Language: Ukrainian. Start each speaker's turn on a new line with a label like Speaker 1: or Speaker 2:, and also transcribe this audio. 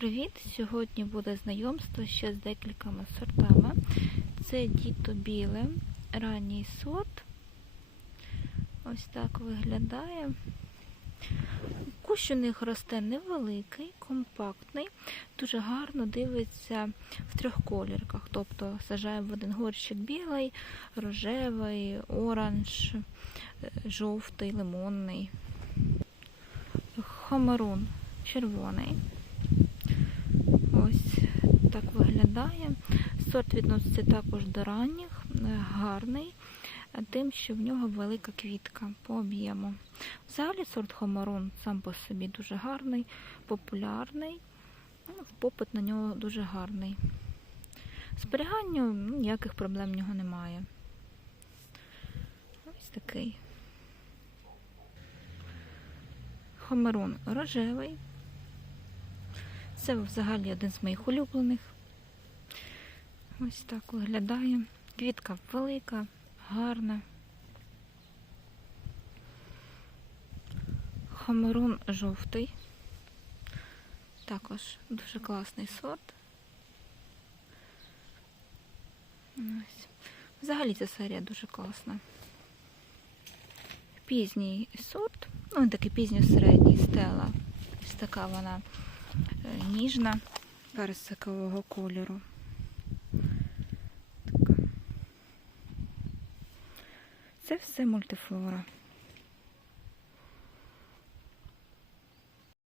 Speaker 1: Привіт! Сьогодні буде знайомство ще з декількома сортами. Це діто біле, ранній сорт. Ось так виглядає. Кущ у них росте невеликий, компактний, дуже гарно дивиться в трьох кольорках. Тобто сажаємо в один горщик білий, рожевий, оранж, жовтий, лимонний. Хомарун червоний. Ось так виглядає. Сорт відноситься також до ранніх, е, гарний, тим, що в нього велика квітка по об'єму. Взагалі сорт Хомарун сам по собі дуже гарний, популярний, ну, попит на нього дуже гарний. Зберіганню ніяких проблем в нього немає. Ось такий. Хомерун рожевий. Це взагалі один з моїх улюблених. Ось так виглядає. Квітка велика, гарна. Хомерун жовтий. Також дуже класний сорт. Ось. Взагалі ця серія дуже класна. Пізній сорт, ну він такий пізньо-середній стела. Ось така вона ніжна, персикового кольору. Це все мультифлора.